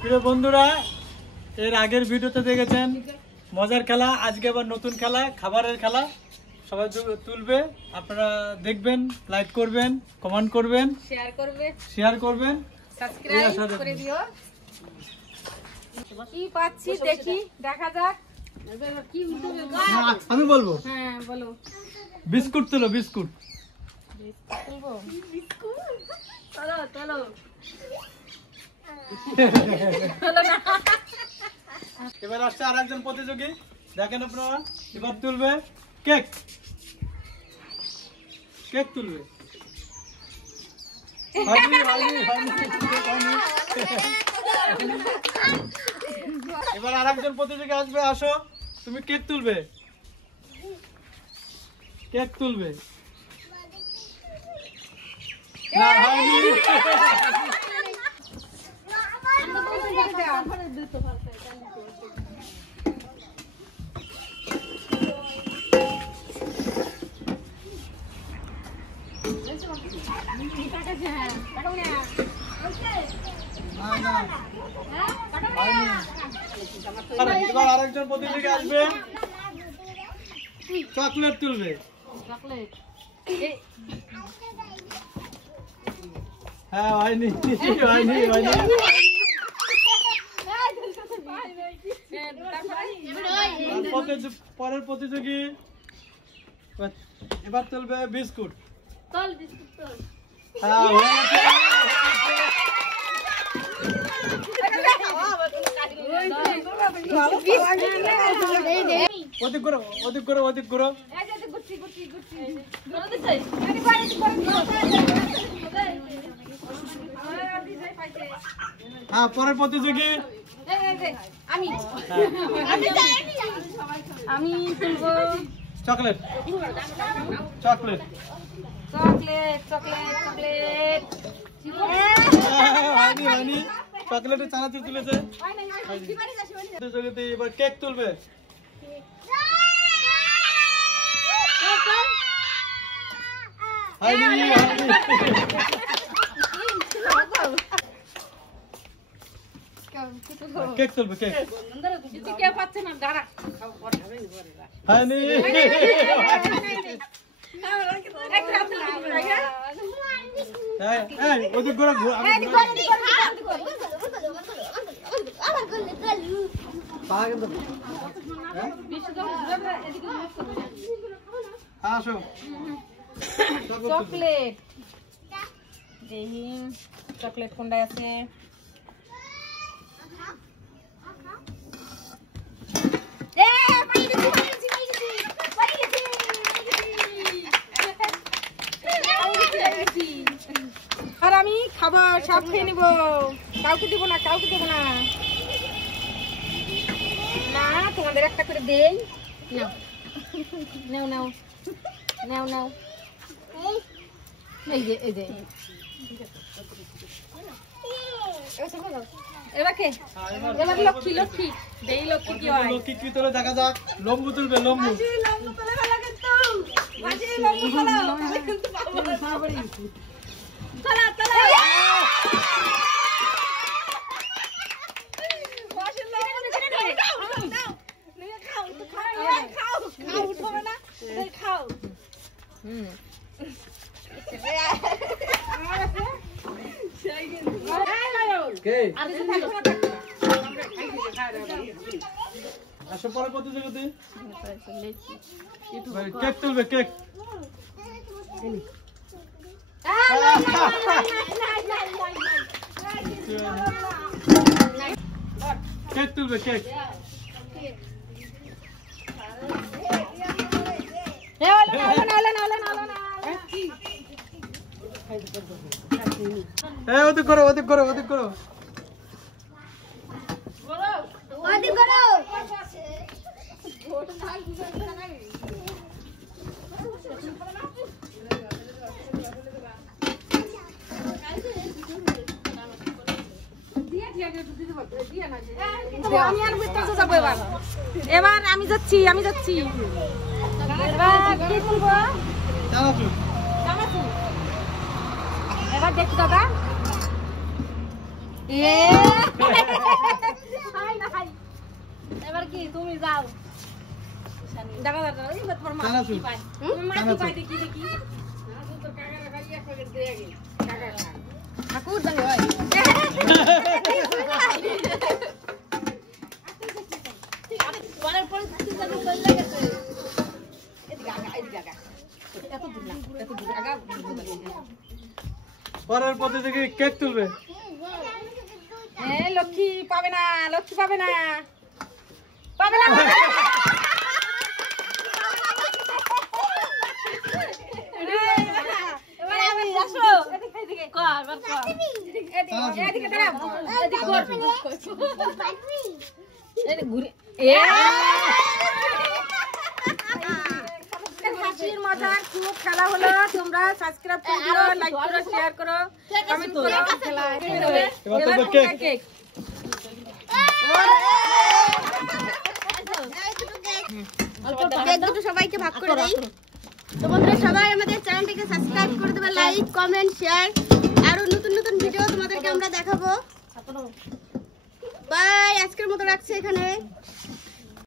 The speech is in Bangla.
প্রিয় বন্ধুরা, এর আগের ভিডিওতে দেখেছেন মজার খেলা, আজকে আবার নতুন খেলা, খাবারের খেলা। সবাই তুলবে, আপনারা দেখবেন, লাইক করবেন, কমেন্ট করবেন, শেয়ার করবেন, সাবস্ক্রাইব করে দিও। কি পাচ্ছি দেখি, দেখা যাক। কি আমি বলবো। হ্যাঁ বলো। বিস্কুট তুলো, বিস্কুট। এবার আসছে আর একজন প্রতিযোগী, দেখেন আপনারা। এবার তুলবে কেক, কেক তুলবে। এবার আর একজন প্রতিযোগী আসবে, আসো, তুমি কেক তুলবে, কেক তুলবে। না হয়নি। এবার আরেকজন প্রতিযোগী আসবে, চকলেট তুলবে। হ্যাঁ হয়নি, হয়নি, হয়নি। পরের প্রতিযোগী এবার তুলবে বিস্কুট। হ্যাঁ অধিক করো, অধিক করো, অধিক করো। হ্যাঁ পরের প্রতিযোগী আমি তুলবো chocolate, chocolate, chocolate, chocolate, chocolate. হয়নি, হয়নি। চকলেটের চানাচুর তুলেছে। প্রতিযোগিতা এবার কেক তুলবে। হয়নি, হয়নি। কেক তুলবে, কেক। কেউ পাচ্ছে না, দাঁড়া। হয়নি। ওদিক করে আসো। চকলেট, চকলেট কোনটায় আছে? আর আমি খাবো, সব খেয়ে নিবো, কাউকে দেবো না, কাউকে দেবো না। না তোমাদের একটা করে দেই। নাও, নাও, নাও, নাও। এই যে, এই যে। এবার কে? এবার লক্ষ্মী, লক্ষ্মী দেই। লক্ষ্মী কি হয়? লক্ষ্মী কি তোলে দেখা যাক। লম্বু তুলবে, লম্বু। লম্বু তোলে ভালো কিন্তু। মাঝে লম্বু ভালো, তাহলে কিন্তু পাবো। চলা, চলা। মাঝে লম্বু দেখে নাও। নাও। নিয়ে খাও, একটু খাও। খাও, খাও, উঠবে না। এই খাও। আমার আছে। সেই কিন্তু। কে? আমি তো থাকবো না, থাকবো না। আমরা খাই দিই, খাই দাও। আসো পরের প্রতিযোগিতা। কেক তুলবে, কেক। কেক তুলবে, কেক। ওদিক করো, ওদিক করো, ওদিক করো। এবার আমি যাচ্ছি, আমি যাচ্ছি। এবার দেখি দাদা। এবার কি তুমি যাও দাঁড়া দাঁড়া এবার তোমার মা চানাচুর। কি পায় তুমি মা কি চানাচুর। পায় দেখি দেখি ঠাকুর জানি হয় পরের পরিস্থিতি জানি চলে গেছে এদিকে আগা এত দূর না এত দূর আগা পরের পথে থেকে কেক তুলবে। লক্ষ্মী পাবে না লক্ষ্মী পাবে না পাবে না এবার আমি আসো এদিকে কর এবার কর এদিকে দাঁড়া এদিকে কর এদিকে ঘুরে হাসির মজার খুব খেলা হলো তোমরা সাবস্ক্রাইব করে দিও লাইক করো শেয়ার করো কমেন্ট করো খেলা এবার তো কেক। কেক কেক দুটো সবাইকে ভাগ করে দেই। তো বন্ধুরা সবাই আমাদের চ্যানেলটিকে সাবস্ক্রাইব করে দেবে, লাইক কমেন্ট শেয়ার, আরো নতুন নতুন ভিডিও তোমাদেরকে আমরা দেখাবো। বাই, আজকের মতো রাখছি এখানে।